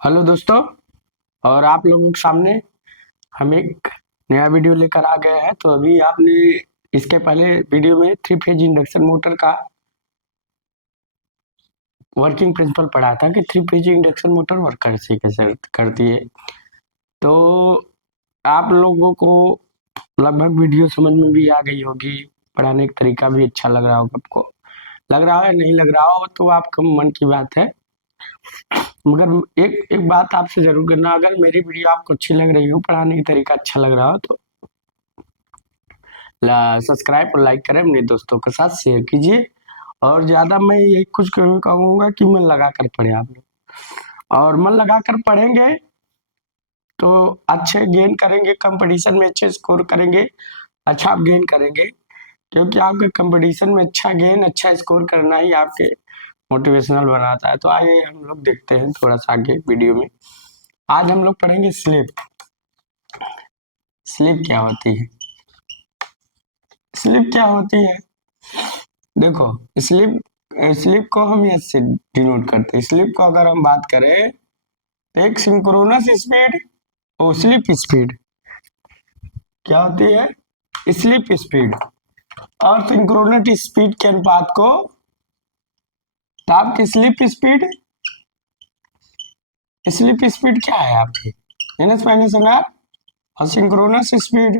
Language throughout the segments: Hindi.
हेलो दोस्तों। और आप लोगों के सामने हम एक नया वीडियो लेकर आ गए हैं। तो अभी आपने इसके पहले वीडियो में थ्री फेज इंडक्शन मोटर का वर्किंग प्रिंसिपल पढ़ा था कि three phase induction motor work कैसे करती है। तो आप लोगों को लगभग वीडियो समझ में भी आ गई होगी, पढ़ाने का तरीका भी अच्छा लग रहा होगा। आपको लग रहा है, नहीं लग रहा हो तो आपका मन की बात है। मगर एक एक बात आपसे जरूर करना, अगर मेरी वीडियो आपको अच्छी लग रही हो, पढ़ाने का तरीका अच्छा लग रहा हो, तो सब्सक्राइब और लाइक करें, अपने दोस्तों के साथ शेयर कीजिए। और ज़्यादा मैं यही कुछ कहूँगा कि मन लगा कर पढ़ें आप लोग, और मन लगा कर पढ़ेंगे तो अच्छे गेन करेंगे, कंपटीशन में अच्छे स्कोर करेंगे, अच्छा आप गेन करेंगे। क्योंकि आपके कंपटीशन में अच्छा गेन, अच्छा स्कोर करना ही आपके मोटिवेशनल बनाता है। तो आइए हम लोग देखते हैं थोड़ा सा आगे वीडियो में। आज हम लोग पढ़ेंगे स्लिप। स्लिप क्या होती है? स्लिप क्या होती है? देखो, स्लिप स्लिप को हम ऐसे डिनोट करते हैं। स्लिप को अगर हम बात करें तो एक सिंक्रोनस स्पीड और स्लिप स्पीड क्या होती है? स्लिप स्पीड और सिंक्रोनस स्पीड के अनुपात को तो आपकी स्लिप स्पीड क्या है आपकी? NS minus NR. और सिंक्रोनस स्पीड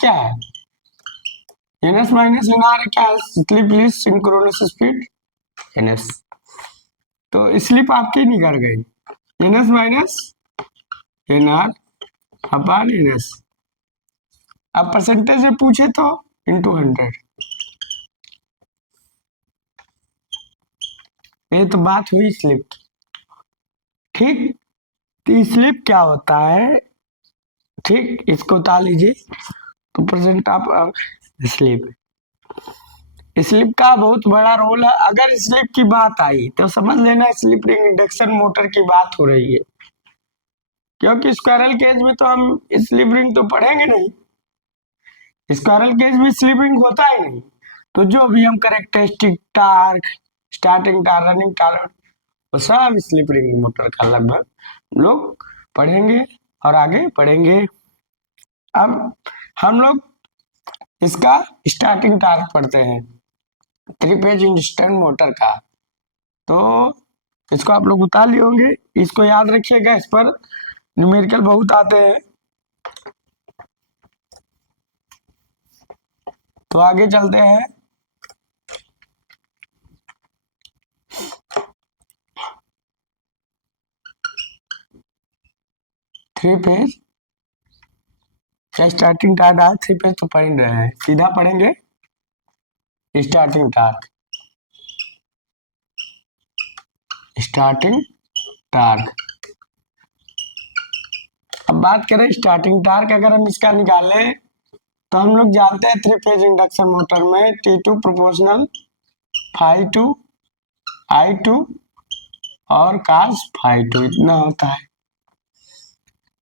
क्या है? NS minus NR. क्या है? Slip is synchronous speed NS. तो स्लिप आपकी निकल गई, NS minus NR upon NS. अब परसेंटेज में पूछे तो इंटू 100। ये तो बात हुई स्लिप की, ठीक। तो स्लिप क्या होता है? ठीक, इसको उतार लीजिए। तो परसेंट आप स्लिप स्लिप का बहुत बड़ा रोल है। अगर स्लिप की बात आई तो समझ लेना स्लिप रिंग इंडक्शन मोटर की बात हो रही है। क्योंकि स्क्वायरल केज में तो हम स्लिप रिंग तो पढ़ेंगे नहीं, स्क्वायरल केज में स्लिप रिंग होता ही नहीं। तो जो भी हम characteristic torque, starting torque, running torque, वो सब स्लिप रिंग मोटर का लगभग लोग पढ़ेंगे और आगे पढ़ेंगे। अब हम लोग इसका स्टार्टिंग टार्क पढ़ते हैं थ्री फेज इंडक्शन मोटर का। तो इसको आप लोग उतार लिए होंगे, इसको याद रखिएगा, इस पर न्यूमेरिकल बहुत आते हैं। तो आगे चलते हैं। थ्री फेज क्या स्टार्टिंग टार्क आया? थ्री फेज तो पढ़ ही रहे हैं, सीधा पढ़ेंगे स्टार्टिंग टार्क। Starting torque. अब बात करें स्टार्टिंग टार्क, अगर हम इसका निकालें तो हम लोग जानते हैं थ्री फेज इंडक्शन मोटर में T2 proportional phi two I two और cos फाई टू इतना होता है।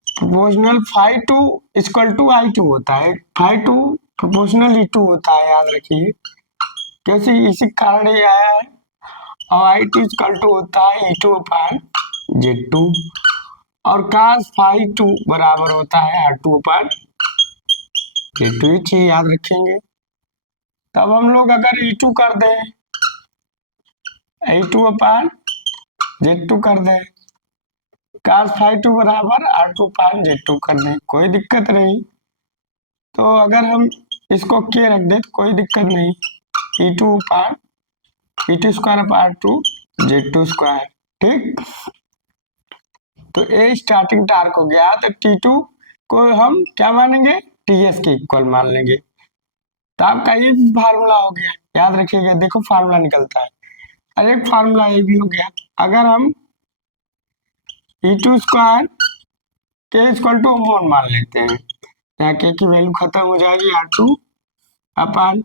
Proportional phi two equal to I two होता है, फाई टू प्रोपोर्शनल E2 होता है, याद रखिए। कैसे? इसी कारण ये आया है। और आई टू इक्वल टू होता है E2 अपान Z2। और cos फाई टू बराबर होता है R2 अपान Z2। ही चीज याद रखेंगे। तब हम लोग अगर E2 कर दें, E2 अपान Z2 कर दें, cos फाई टू बराबर R2 अपान Z2 कर दें, कोई दिक्कत नहीं। तो अगर हम इसको के रख दें तो कोई दिक्कत नहीं। E2 अपान E2 square upon R2 Z2 square, ठीक। तो ए स्टार्टिंग टार्क हो गया। तो T2 को हम क्या मानेंगे? TS के इक्वल मान लेंगे। तो आपका ये फार्मूला हो गया, याद रखिएगा। देखो फार्मूला निकलता है, और एक फार्मूला ये भी हो गया। अगर हम E2 स्क्वायर के इक्वल टू हम मान लेते हैं, यहाँ के की वैल्यू खत्म हो जाएगी, R2 अपान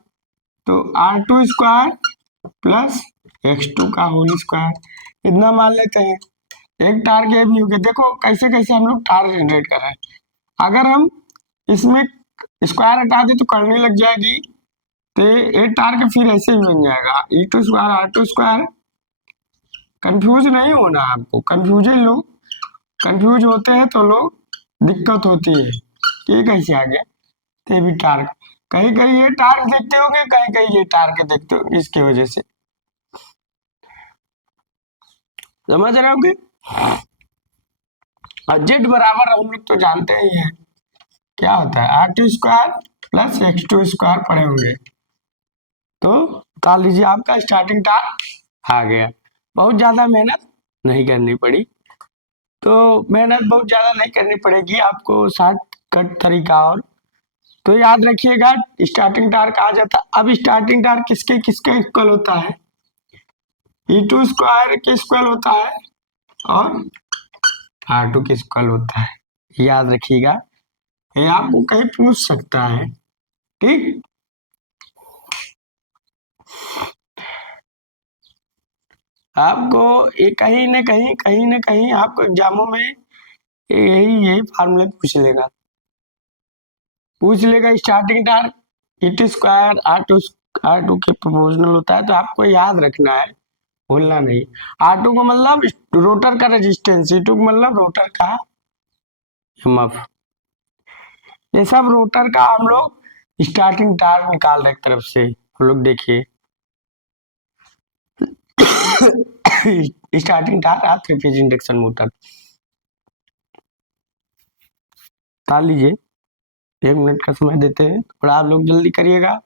तो R2 स्क्वायर प्लस X2 का होल स्क्वायर, इतना मान लेते हैं। एक टार्क ये भी हो गया। देखो कैसे कैसे हम लोग टार्क जनरेट कर रहे हैं। अगर हम इसमें स्क्वायर हटा दें तो करने लग जाएगी तो ये टार्क फिर ऐसे ही बन जाएगा E two square R two square. Confuse नहीं होना आपको, कंफ्यूज होते हैं तो लोग दिक्कत होती है कि ये कैसे आ गया। तो ये भी टार्क, कहीं कहीं ये टार्क देखते होंगे, कहीं कहीं ये टार्क देखते होंगे, इसकी वजह से समझ रहे होंगे। और जेड बराबर हम लोग तो जानते ही हैं क्या होता है, R two square plus X two square पड़े होंगे। तो बता लीजिए आपका स्टार्टिंग टार्क आ गया। बहुत ज्यादा मेहनत नहीं करनी पड़ी, तो मेहनत बहुत ज्यादा नहीं करनी पड़ेगी आपको, शॉर्टकट तरीका। और तो याद रखिएगा स्टार्टिंग टार्क आ जाता। अब स्टार्टिंग टार्क किसके किसके इक्वल होता है, ई टू स्क्वायर के इक्वल होता है और आर टू के इक्वल होता है। याद रखिएगा, ये आपको कहीं पूछ सकता है। ठीक, आपको ये कहीं न कहीं आपको एग्जामों में यही यही फार्मूला पूछ लेगा starting torque E two square R two के प्रोपोर्शनल होता है। तो आपको याद रखना है, भूलना नहीं। आर टू को मतलब रोटर का रेजिस्टेंस, ई टू को मतलब रोटर का एमएफ। ये सब रोटर का हम लोग स्टार्टिंग टार्क निकाल रहे एक तरफ से। हम लोग देखिए स्टार्टिंग टार्क आ थ्री फेज इंडक्शन मोटर। ताल लीजिए, 1 मिनट का समय देते हैं, थोड़ा आप लोग जल्दी करिएगा।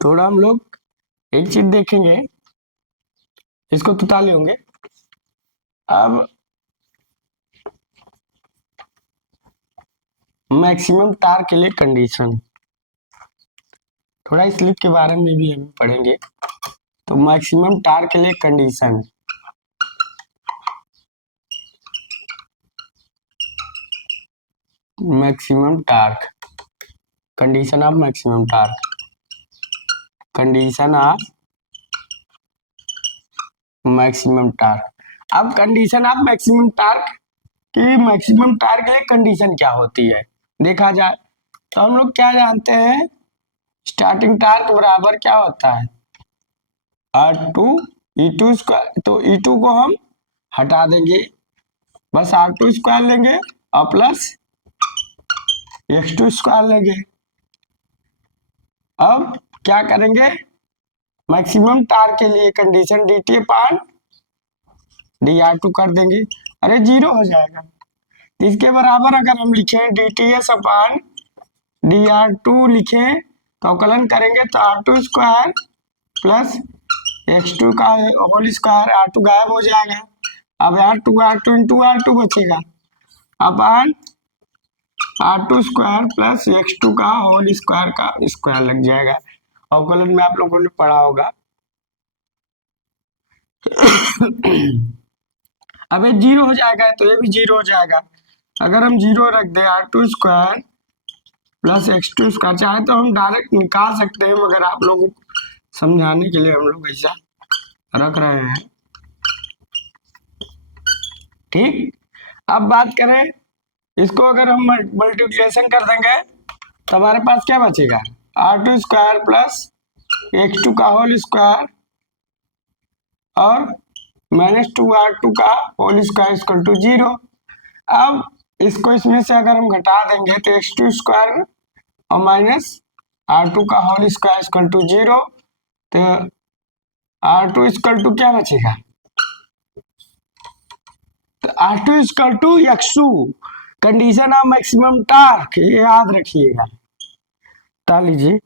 थोड़ा हम लोग एक चीज देखेंगे, इसको तो ताले होंगे। अब मैक्सिमम टार्क के लिए कंडीशन, थोड़ा स्लिप के बारे में भी हम पढ़ेंगे। तो मैक्सिमम टार्क के लिए condition, maximum torque, condition of maximum torque, condition of maximum torque. अब कंडीशन ऑफ मैक्सिमम टार्क की, मैक्सिमम टार्क के लिए कंडीशन क्या होती है देखा जाए तो हम लोग क्या जानते हैं, स्टार्टिंग टार्क बराबर क्या होता है, R two E two square. तो ई टू को हम हटा देंगे, बस आर टू स्क्वायर लेंगे और प्लस एक्स टू स्क्वायर लेंगे। अब क्या करेंगे, मैक्सिमम टार्क के लिए condition D T upon D R two कर देंगे, अरे जीरो हो जाएगा। इसके बराबर अगर हम लिखें D T S upon D R two लिखें तो अवकलन करेंगे तो R two square plus X two का होल स्क्वायर, आर टू गायब हो जाएगा। अब R two into R two बचेगा upon R two square plus X two का होल स्क्वायर का स्क्वायर लग जाएगा। अवकलन में आप लोगों ने पढ़ा होगा। अब ये जीरो हो जाएगा तो ये भी जीरो हो जाएगा। अगर हम जीरो रख दें r² प्लस x² चाहे तो हम डायरेक्ट निकाल सकते हैं, मगर आप लोगों को समझाने के लिए हम लोग ऐसा रख रहे हैं। ठीक, अब बात करें इसको, अगर हम मल्टीप्लिकेशन कर देंगे तो हमारे पास क्या बचेगा, r² प्लस x2 का होल स्क्वायर और -2r2 का होल स्क्वायर इक्वल टू 0। अब इसको इसमें से अगर हम घटा देंगे तो x² और -r2 का होल स्क्वायर इक्वल टू 0, तो r2 इक्वल टू क्या बचेगा, तो R2 equal to x2, condition of maximum torque, ये याद रखिएगा। बता लीजिए।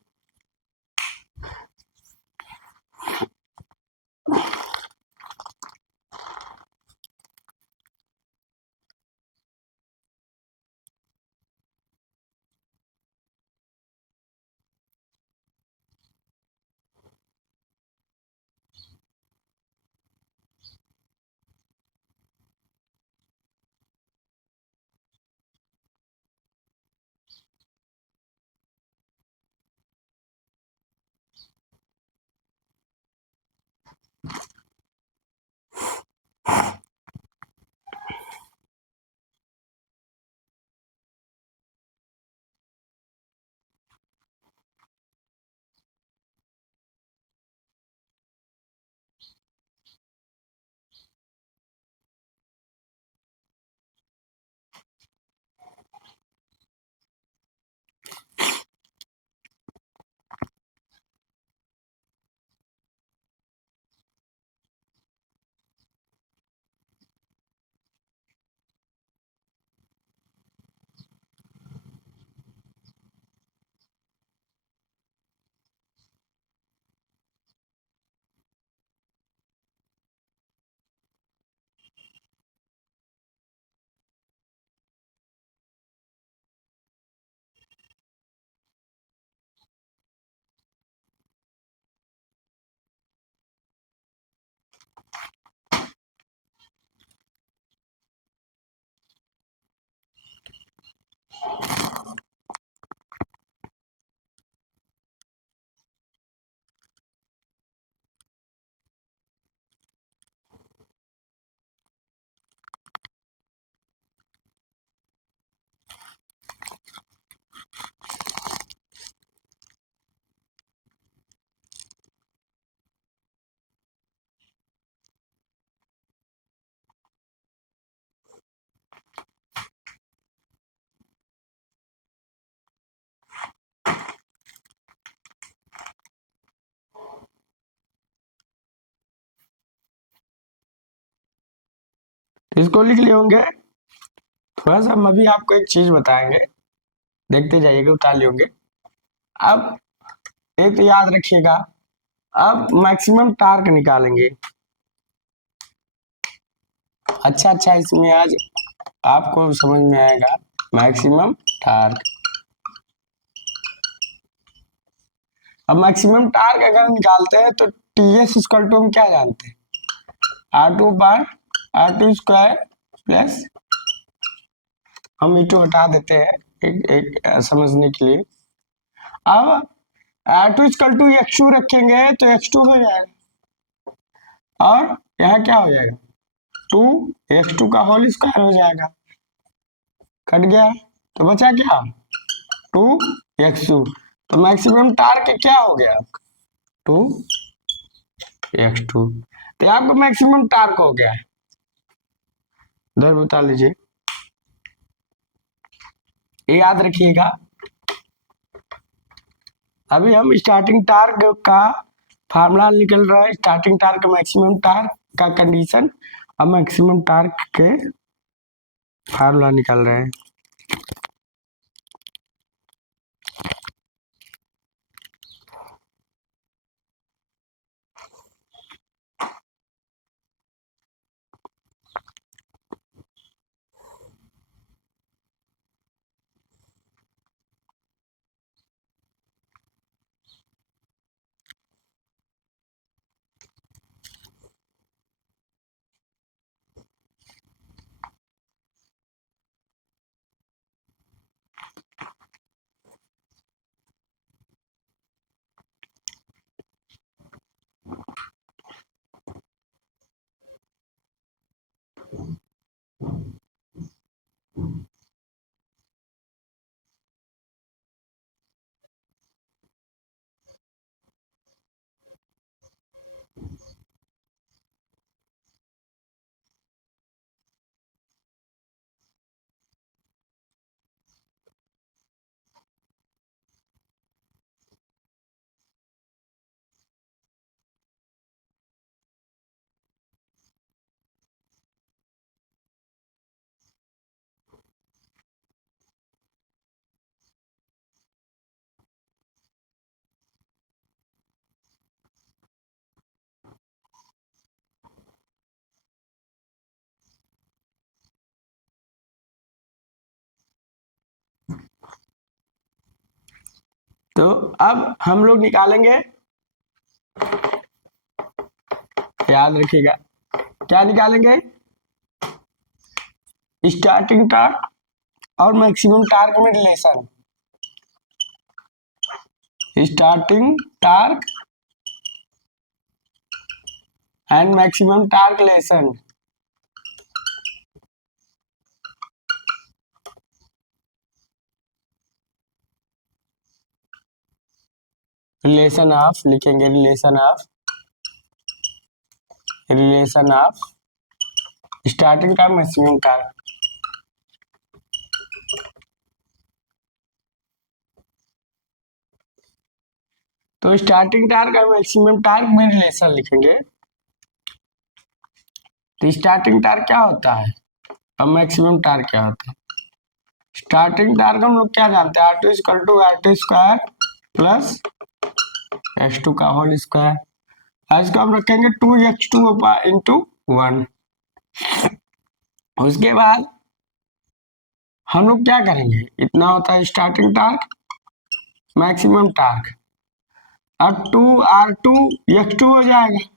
इसको लिख लिए होंगे। थोड़ा सा हम अभी आपको एक चीज बताएंगे, देखते जाइएगा, उतार लिए होंगे। अब एक तो याद रखिएगा, अब मैक्सिमम टार्क निकालेंगे। अच्छा, इसमें आज आपको समझ में आएगा मैक्सिमम टार्क। अब मैक्सिमम टार्क अगर निकालते हैं तो TS इक्वल टू हम क्या जानते हैं, R2 प्लस, हम E2 हटा देते हैं एक समझने के लिए। अब R2 इक्वल टू x2 रखेंगे तो x2 हो जाएगा, और यहाँ क्या हो जाएगा, 2x2 का होल स्क्वायर हो जाएगा, कट गया तो बचा क्या, 2x2। तो मैक्सिमम टार्क क्या हो गया, 2x2, तो आपका मैक्सिमम टार्क हो गया है। इधर बता लीजिए, ये याद रखिएगा। अभी हम स्टार्टिंग टार्क का फार्मूला निकल रहा है, स्टार्टिंग टार्क मैक्सिमम टार्क का कंडीशन, अब मैक्सिमम टार्क के फार्मूला निकल रहे हैं। तो अब हम लोग निकालेंगे, याद रखिएगा क्या निकालेंगे, स्टार्टिंग टार्क और मैक्सिमम टार्क में relation. Starting torque and maximum torque relation. Relation of लिखेंगे, relation of starting torque maximum torque. तो स्टार्टिंग टार्क और मैक्सिमम टार्क में रिलेशन लिखेंगे। तो स्टार्टिंग टार्क क्या होता है और मैक्सिमम टार्क क्या होता है। स्टार्टिंग टार्क हम लोग क्या जानते हैं, R2 equal to R2 square plus X2 का होल स्क्वायर। इसको हम रखेंगे 2x2 इंटू 1। उसके बाद हम लोग क्या करेंगे, इतना होता है स्टार्टिंग टार्क मैक्सिमम टार्क, अब 2R2 X2 हो जाएगा।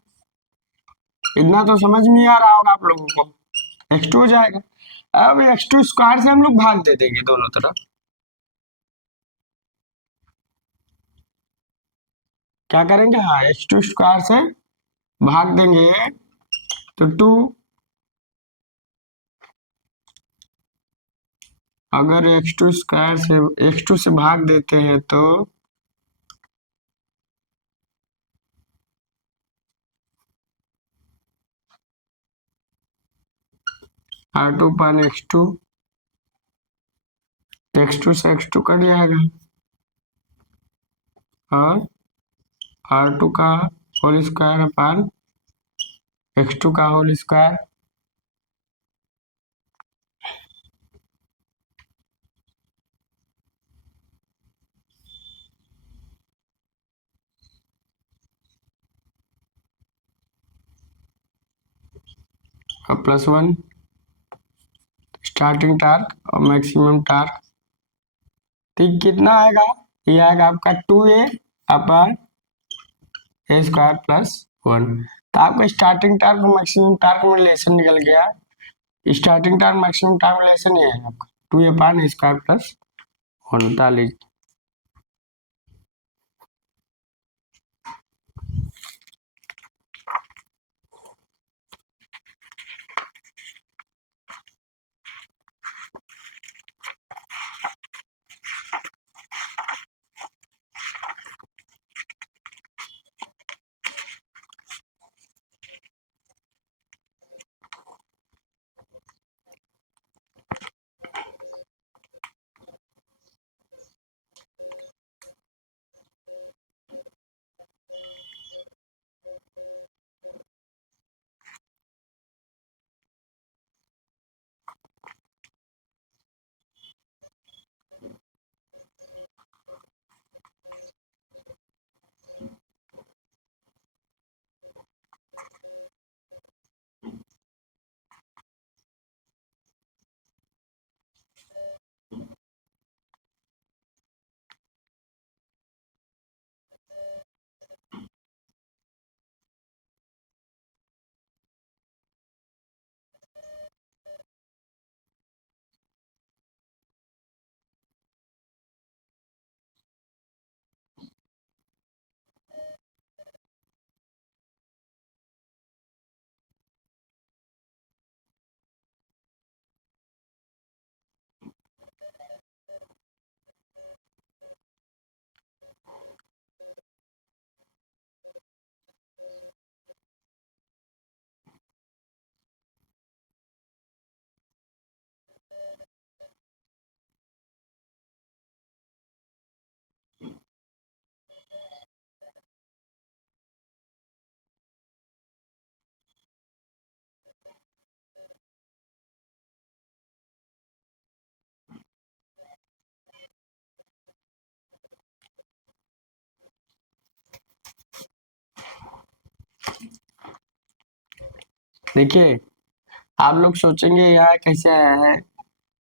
इतना तो समझ में आ रहा होगा आप लोगों को, X2 हो जाएगा। अब X2 स्क्वायर से हम लोग भाग दे देंगे दोनों तरफ। क्या करेंगे, हाँ X2 स्क्वायर से भाग देंगे तो 2, अगर X2 स्क्वायर से X2 से भाग देते हैं तो R2 पान X2, X2 से X2 कट जाएगा और R2 का होल स्क्वायर अपान X2 का होल स्क्वायर। और +1 स्टार्टिंग टार्क और मैक्सिमम टार्क। ठीक कितना आएगा, ये आएगा आपका 2a अपान ए स्क्वायर प्लस 1। तो आपका स्टार्टिंग टार्क और मैक्सिमम टार्क में रिलेशन निकल गया। Starting torque maximum torque relation ये है आपका 2a अपान ए स्क्वायर प्लस 1। बता लीजिए। देखिए आप लोग सोचेंगे यहाँ कैसे आया है,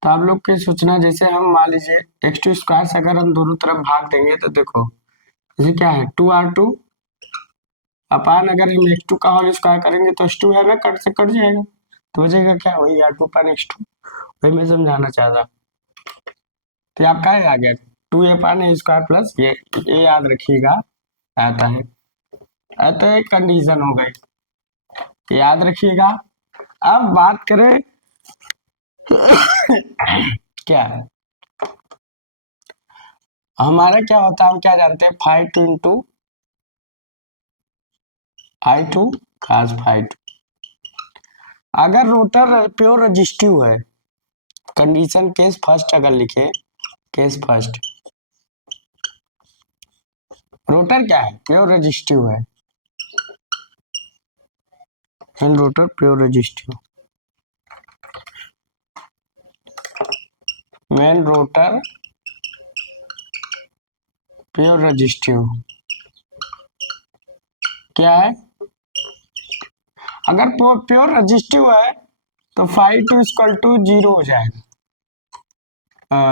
तो आप लोग की सूचना, जैसे हम मान लीजिए x2 स्क्वायर से अगर हम दोनों तरफ भाग देंगे तो देखो जैसे क्या है 2r2 अपान, अगर हम x2 का होल स्क्वायर करेंगे तो x2 है ना, कट से कट जाएगा तो बचेगा क्या, वही r2 अपान x2। वही मैं समझाना चाह रहा। तो ये आपका आ गया 2a upon a square plus ये याद रखिएगा आता है। अतः एक कंडीशन हो गई, याद रखिएगा। अब बात करें क्या हमारा क्या होता है, हम क्या जानते हैं, five two into I two cos five two. अगर रोटर प्योर रजिस्टिव है, कंडीशन केस फर्स्ट अगर लिखे, केस फर्स्ट, रोटर क्या है, प्योर रजिस्टिव है, and rotor pure resistive, main rotor pure resistive क्या है, अगर प्योर रजिस्टिव है तो five two equal to zero हो जाएगा।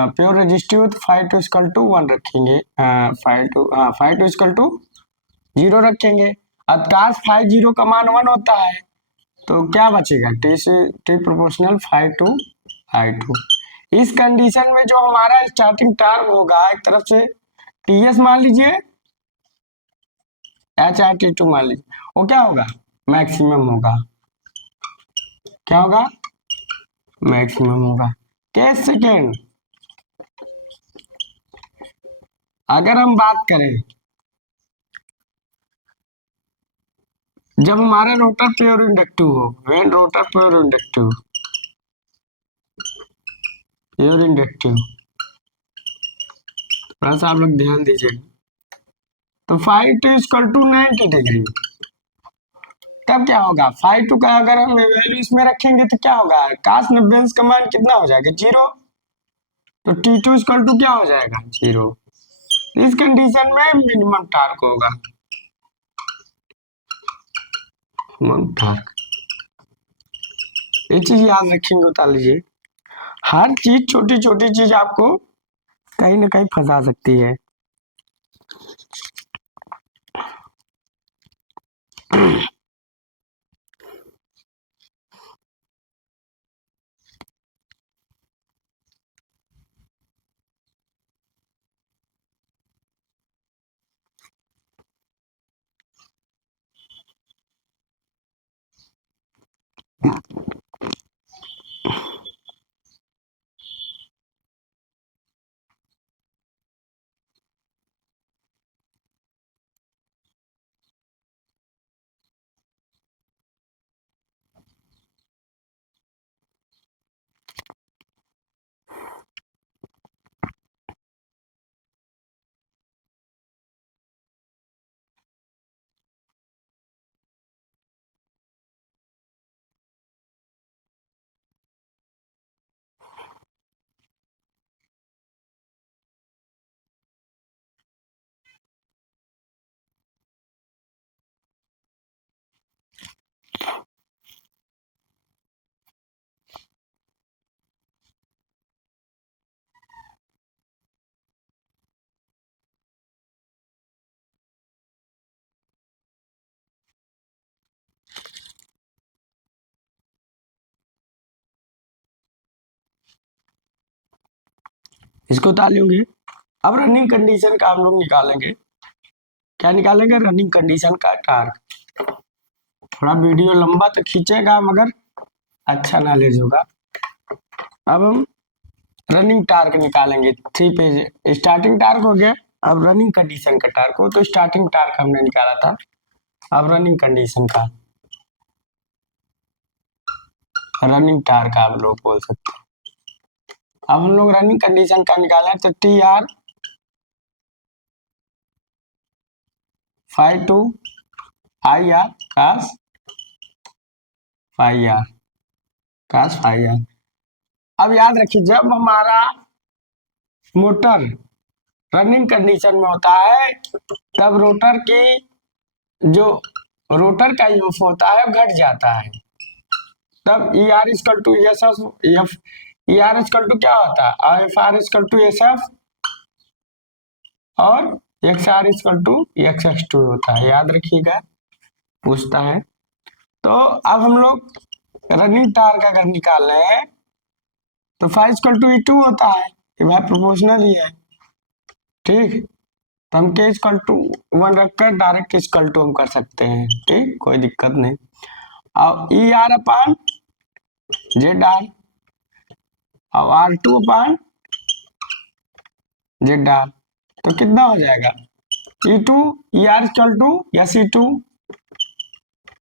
प्योर रजिस्टिव है तो five two equal to one रखेंगे, five two equal to zero रखेंगे। अतकाश फाइव जीरो का मान वन होता है तो क्या बचेगा, टी से T proportional phi two I two. इस कंडीशन में जो हमारा स्टार्टिंग टर्म होगा, एक तरफ से टी एस मान लीजिए, एच आर टी टू मान लीजिए, वो क्या होगा, मैक्सिमम होगा। क्या होगा, मैक्सिमम होगा। केस सेकेंड, अगर हम बात करें जब हमारा रोटर प्योर इंडक्टिव हो, when rotor pure inductive, pure inductive, थोड़ा सा आप लोग ध्यान दीजिए। तो five two equal to 90 degree, तब क्या होगा, फाइव टू का अगर हम वैल्यू इसमें रखेंगे तो क्या होगा, काश 90 का मान कितना हो जाएगा, जीरो। तो टी टू इक्वल टू क्या हो जाएगा, जीरो। इस कंडीशन में मिनिमम टार्क होगा, मिनिमम टार्क। ये चीज याद रखेंगे, उतार लीजिए। हर चीज, छोटी छोटी चीज आपको कहीं ना कहीं फंसा सकती है। इसको उतार लेंगे। अब रनिंग कंडीशन का हम लोग निकालेंगे, क्या निकालेंगे, रनिंग कंडीशन का टार्क। थोड़ा वीडियो लंबा तो खींचेगा मगर अच्छा नॉलेज होगा। अब हम रनिंग टार्क निकालेंगे, थ्री पेज स्टार्टिंग टार्क हो गया। अब रनिंग कंडीशन का टार्क हो, तो स्टार्टिंग टार्क हमने निकाला था, अब रनिंग कंडीशन का, रनिंग टार्क आप लोग बोल सकते हैं। अब हम लोग रनिंग कंडीशन का निकाले तो T R phi two I R cos phi R, cos phi R. अब याद रखिए, जब हमारा मोटर रनिंग कंडीशन में होता है तब रोटर की जो रोटर का ईएमएफ होता है घट जाता है, तब E R equal to F E R equal to क्या होता है, F R equal to S F और X R equal to X X two होता है, याद रखिएगा, पूछता है। तो अब हम लोग रनिंग टार्क अगर निकाल रहे हैं तो phi equal to E two होता है, ये भाई प्रोपोर्शनल ही है, ठीक। तो हम के इक्वल टू 1 रखकर डायरेक्ट इक्वल टू हम कर सकते हैं, ठीक, कोई दिक्कत नहीं। अब E R upon Z R और R two upon Z R, तो कितना हो जाएगा, E two E R equal to या सी टू,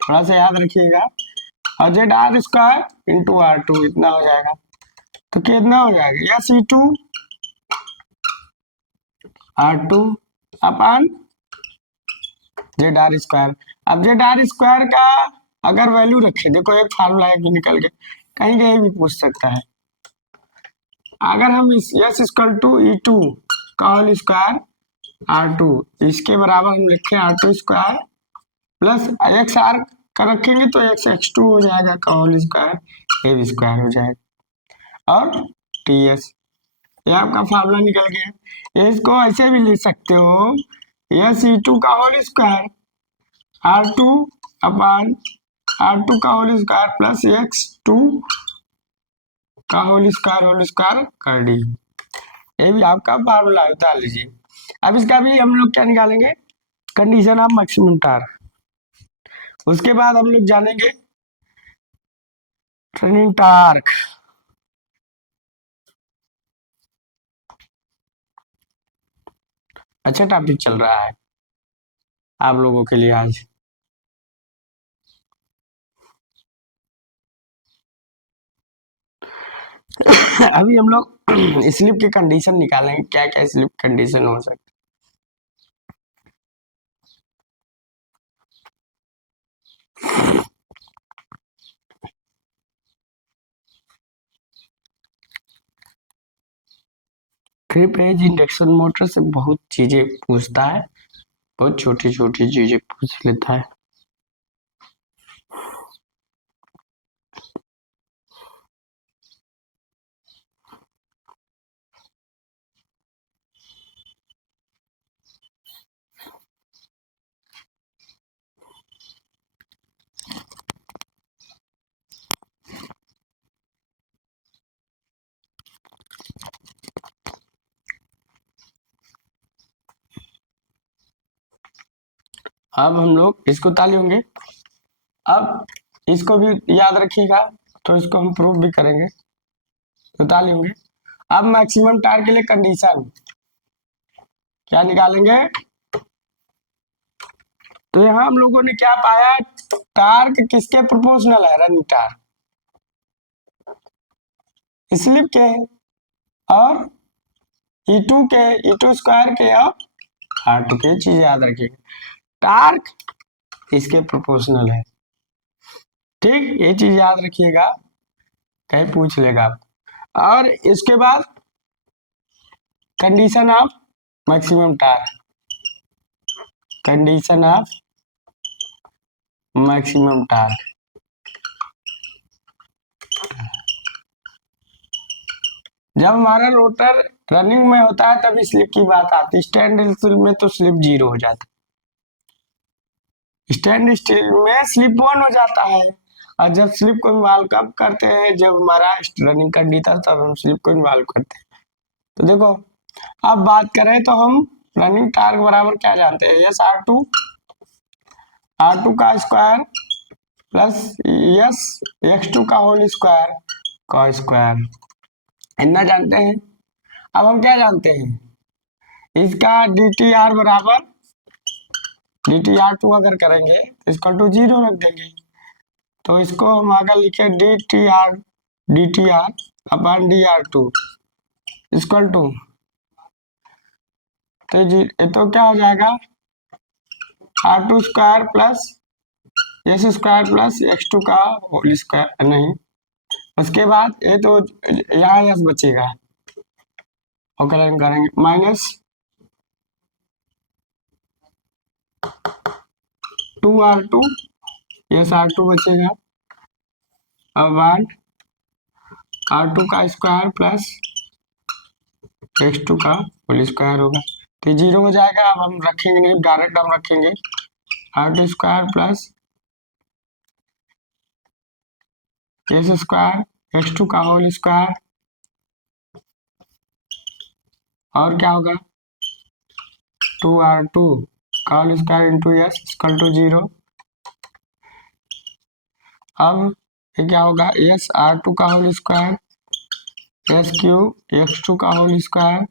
थोड़ा सा याद रखिएगा, और Z R square into R two, इतना हो जाएगा। तो कितना हो जाएगा, या C two R two upon Z R square. अब जेड आर स्क्वायर का अगर वैल्यू रखे, देखो एक फार्मूला है कि निकल के कहीं कहीं भी पूछ सकता है। अगर हम इस S equal to E two का होल स्क्वायर आर टू, इसके बराबर हम लिखें R two square plus X R का रखेंगे तो एक्स एक्स टू हो जाएगा का होल स्क्वायर, ए स्क्वायर हो जाएगा, और टी एस, ये आपका फार्मूला निकल गया। इसको ऐसे भी लिख सकते हो, एस ई टू का whole square R two upon R two का whole square plus X two का होल स्क्वायर कर दी, ये भी आपका फार्मूला उतार लीजिए। अब इसका भी हम लोग क्या निकालेंगे, कंडीशन ऑफ मैक्सिमम टार्क, उसके बाद हम लोग जानेंगे रनिंग टार्क। अच्छा टॉपिक चल रहा है आप लोगों के लिए आज। अभी हम लोग स्लिप की कंडीशन निकालेंगे, क्या क्या स्लिप कंडीशन हो सकती। थ्री फेज इंडक्शन मोटर से बहुत चीजें पूछता है, बहुत छोटी छोटी चीजें पूछ लेता है। अब हम लोग इसको ताली होंगे, अब इसको भी याद रखिएगा, तो इसको हम प्रूव भी करेंगे, तो ताली होंगे। अब मैक्सिमम टार्क के लिए कंडीशन क्या निकालेंगे, तो यहाँ हम लोगों ने क्या पाया, टार्क किसके प्रोपोर्शनल है, रनिंग टार्क स्लिप के, और E2 के, E2 स्क्वायर के, और R2 के, चीज याद रखिएगा, टार्क इसके प्रोपोर्शनल है, ठीक, ये चीज याद रखिएगा, कहीं पूछ लेगा आप। और इसके बाद condition of maximum torque, condition of maximum torque, जब हमारा रोटर रनिंग में होता है तभी स्लिप की बात आती है, स्टैंड स्टिल में तो स्लिप 0 हो जाता है, स्टैंड स्टिल में स्लिप 1 हो जाता है, और जब स्लिप को इन्वॉल्व कब करते हैं, जब हमारा रनिंग कंडीशन, तब हम स्लिप को इन्वॉल्व करते हैं। तो देखो अब बात करें तो हम रनिंग टार्क बराबर क्या जानते हैं, यस आर टू का square plus S X two का होल स्क्वायर का स्क्वायर, इतना जानते हैं। अब हम क्या जानते हैं, इसका डी टी आर बराबर डी टी आर टू अगर करेंगे तो इसको टू 0 रख देंगे, तो इसको हम अगर लिखे D T R upon D R two equal to, तो क्या हो जाएगा, R two square plus S square plus X two का होल स्क्वायर, नहीं, उसके बाद ये तो यहाँ यस बचेगा, और करेंगे माइनस 2R2, यस R2 बचेगा, अब 1 R2 का स्क्वायर प्लस x2 का होल स्क्वायर होगा, तो ये 0 हो जाएगा। अब हम रखेंगे नहीं, डायरेक्ट हम रखेंगे R2 square plus S square x2 का होल स्क्वायर, और क्या होगा 2R2 का whole square into S equal to 0। अब ये क्या होगा एस R2 का whole square S cube x2 का होल स्क्वायर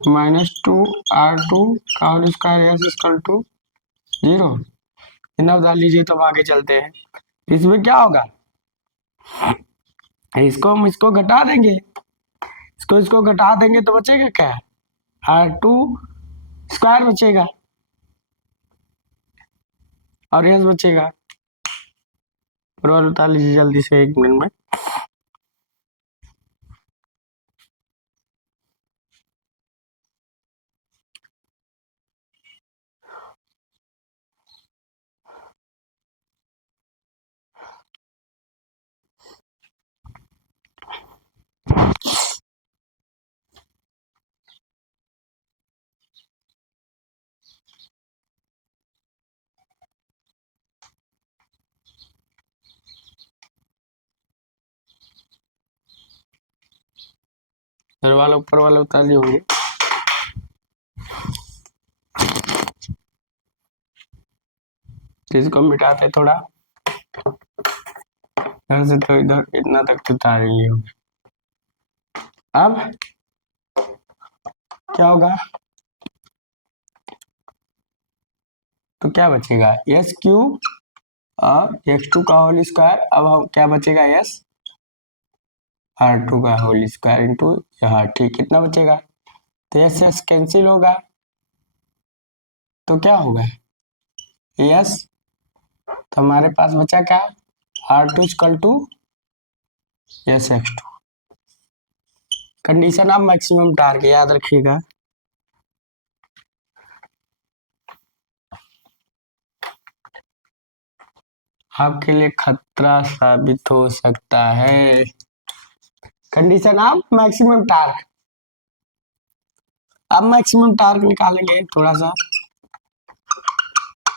माइनस 2R2 का whole square S equal to 0। इतना बता लीजिए, तो आगे चलते हैं। इसमें क्या होगा, इसको हम इसको घटा देंगे, इसको घटा देंगे तो बचेगा क्या, R2 स्क्वायर बचेगा और एस बचेगा। बता लीजिए जल्दी से 1 मिनट में। घर वाला ऊपर वाला उतार लिए होंगे। इसको मिटाते थोड़ा, इधर से तो इधर इतना तक तो उतार लिए होंगे। अब क्या होगा, तो क्या बचेगा एस क्यूब और x2 का होल स्क्वायर। अब हम क्या बचेगा एस R2 का होल स्क्वायर इंटू यहाँ, ठीक कितना बचेगा, तो एस एस कैंसिल होगा, तो क्या होगा एस, तो हमारे पास बचा क्या R2 equal to S x2। Condition of maximum torque याद रखिएगा। आपके लिए खतरा साबित हो सकता है। कंडीशन ऑफ मैक्सिमम टार्क, अब मैक्सिमम टार्क निकालेंगे थोड़ा सा।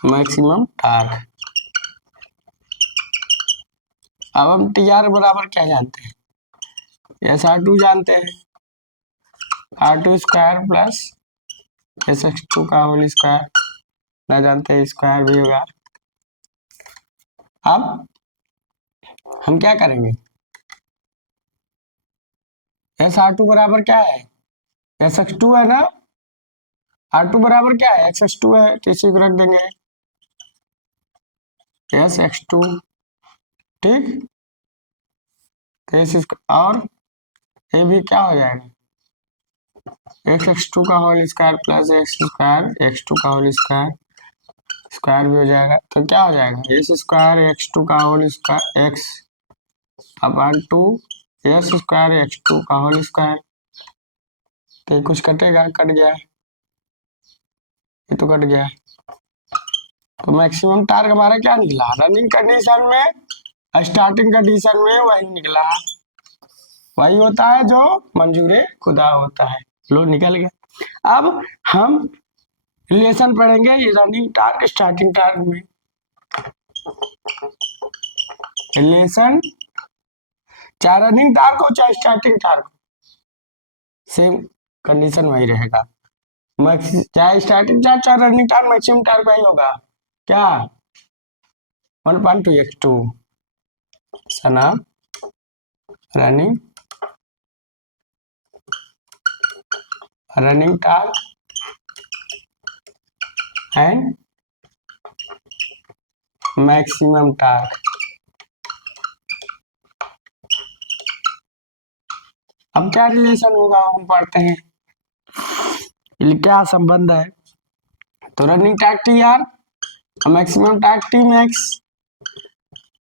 मैक्सिमम टार्क, अब हम टी आर बराबर क्या जानते हैं, एस R2 जानते हैं, R2 square plus S x2 का होल स्क्वायर ना जानते हैं, स्क्वायर भी होगा। अब हम क्या करेंगे, एस R2 बराबर क्या है, एस x2 है ना, R2 बराबर क्या है एक्स x2 है, तो इसी को रख देंगे एस x2, ठीक। तो और ये भी क्या हो जाएगा एक्स x2 का whole square plus X square x2 का होल स्क्वायर, स्क्वायर भी हो जाएगा, तो क्या हो जाएगा एस स्क्वायर x2 का whole square X upon 2 S square x2 का होल स्क्वायर। तो कुछ कटेगा, कट गया, ये तो कट गया। तो मैक्सिमम टार्क हमारा क्या निकला, रनिंग कंडीशन में स्टार्टिंग कंडीशन में वही निकला, वही होता है जो मंजूरे खुदा होता है। लो निकल गया। अब हम रिलेशन पढ़ेंगे ये रनिंग टार्क स्टार्टिंग टार्क में। रिलेशन चाहे रनिंग टार्क हो चाहे स्टार्टिंग टार्क, सेम कंडीशन वही रहेगा। चाहे स्टार्टिंग टार्क चाहे रनिंग टार्क, मैक्सिमम टार्क वही होगा क्या 1/2x2 Sana running torque and maximum torque. अब क्या रिलेशन होगा हम पढ़ते हैं, क्या संबंध है, तो running torque T R maximum torque T max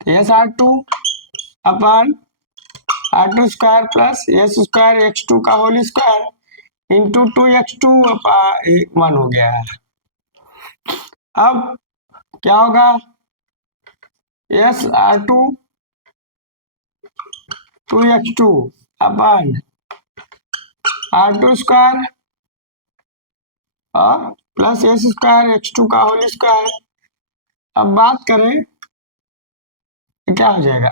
S R2 अपन R2 square plus S square x2 का होल स्क्वायर इंटू 2x2 1 हो गया है। अब क्या होगा एस R2 2x2 अपन R2 स्क्वायर और प्लस एस स्क्वायर x2 का होल स्क्वायर। अब बात करें तो क्या हो जाएगा,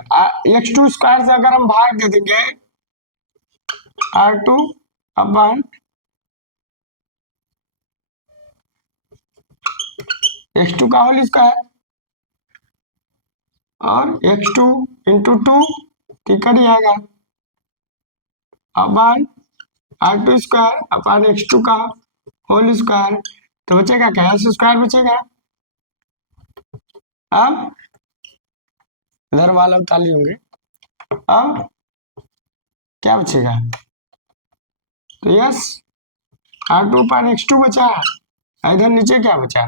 x2 स्क्वायर से अगर हम भाग दे देंगे R2 अपन x2 का होल स्क्वायर और x2 इंटू 2 टिकट ही आएगा अपन R2 स्क्वायर अपन x2 का होल स्क्वायर। तो बचेगा क्या, एस स्क्वायर बचेगा। अब इधर वाला ताली होंगे। अब क्या बचेगा, तो यस R2 अपन x2 बचा, इधर नीचे क्या बचा,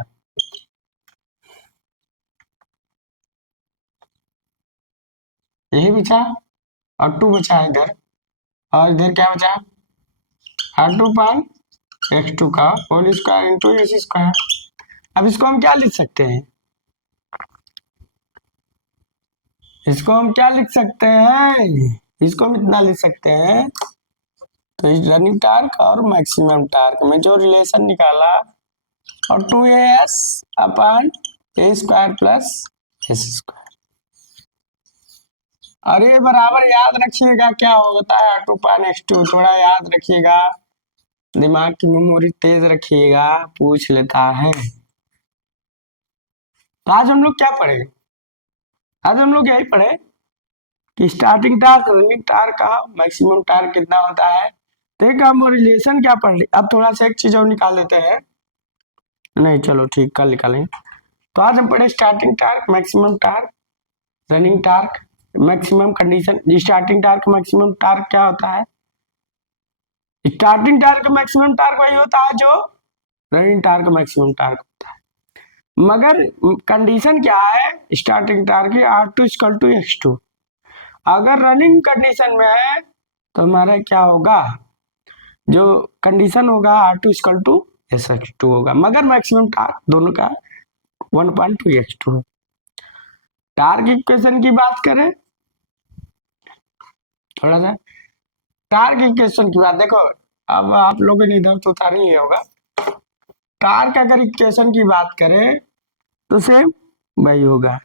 यही बचा और 2 बचा इधर, और इधर क्या बचा R2 अपन x2 का whole square into S square. अब इसको हम क्या लिख सकते हैं, इसको हम क्या लिख सकते हैं, इसको हम इतना लिख सकते हैं, तो इस रनिंग टार्क और मैक्सिमम टार्क में जो रिलेशन निकाला और 2as अपन ए स्क्वायर प्लस एस स्क्वायर। अरे बराबर याद रखिएगा क्या होता है R2 पान x2, थोड़ा याद रखिएगा, दिमाग की मेमोरी तेज रखिएगा, पूछ लेता है। तो आज हम लोग क्या पढ़े, आज हम लोग यही पढ़े कि स्टार्टिंग टार्क रनिंग टार्क का मैक्सिमम टार्क कितना होता है। ठीक है, हम रिलेशन क्या पढ़ ली। अब थोड़ा सा एक चीज और निकाल देते हैं, नहीं चलो ठीक कल निकालेंगे। तो आज हम पढ़े starting torque, maximum torque, running torque, maximum condition. Starting torque maximum torque क्या होता है, स्टार्टिंग टार्क मैक्सिमम टार्क वही होता है जो रनिंग टार्क मैक्सिमम टार्क होता है, मगर कंडीशन क्या है स्टार्टिंग टार्क की R2 इक्वल टू x2। अगर रनिंग कंडीशन में है तो हमारा क्या होगा, जो कंडीशन होगा R2 इक्वल टू x2 होगा, मगर मैक्सिमम टार्क दोनों का 1.2x2 है। टार्क इक्वेशन की बात करें, थोड़ा सा टार्क इक्वेशन की बात देखो, अब आप लोगों ने इधर तो उतार ही लिया होगा। टार्क अगर इक्वेशन की बात करें तो सेम वही होगा,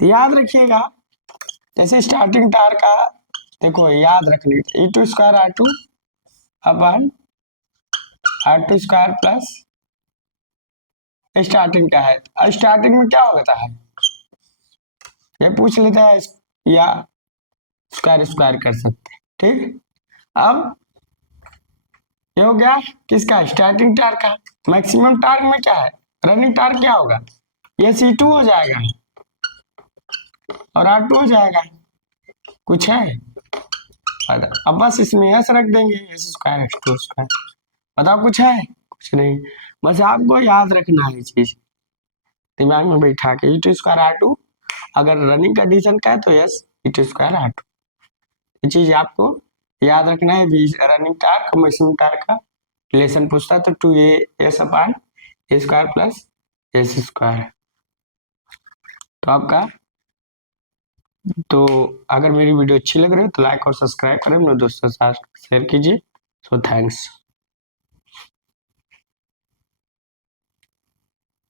तो याद रखिएगा। जैसे स्टार्टिंग टार्क का देखो याद रखने, E2 स्क्वायर R2 अपन R2 स्क्वायर प्लस स्टार्टिंग का है, स्टार्टिंग में क्या होता है ये पूछ लेता है, या स्क्वायर स्क्वायर कर सकते हैं। ठीक, अब ये हो गया किसका, स्टार्टिंग टार्क का। मैक्सिमम टार्क में क्या है, रनिंग टार्क क्या होगा, ये C2 हो जाएगा और R2 हो जाएगा, कुछ है। अब बस इसमें एस रख देंगे, एस स्क्वायर x2 स्क्वायर। बताओ कुछ है, कुछ नहीं, बस आपको याद रखना है चीज दिमाग में बैठा के, E2 स्क्वायर R2 अगर रनिंग कंडीशन का है तो यस E2 स्क्वायर R2। ये चीज आपको याद रखना है। रनिंग टार्क मैक्सिमम टार्क का रिलेशन पूछता है तो 2as अपान ए स्क्वायर प्लस एस स्क्वायर। तो आपका, तो अगर मेरी वीडियो अच्छी लग रही है तो लाइक और सब्सक्राइब करें, अपने दोस्तों के साथ शेयर कीजिए। So thanks.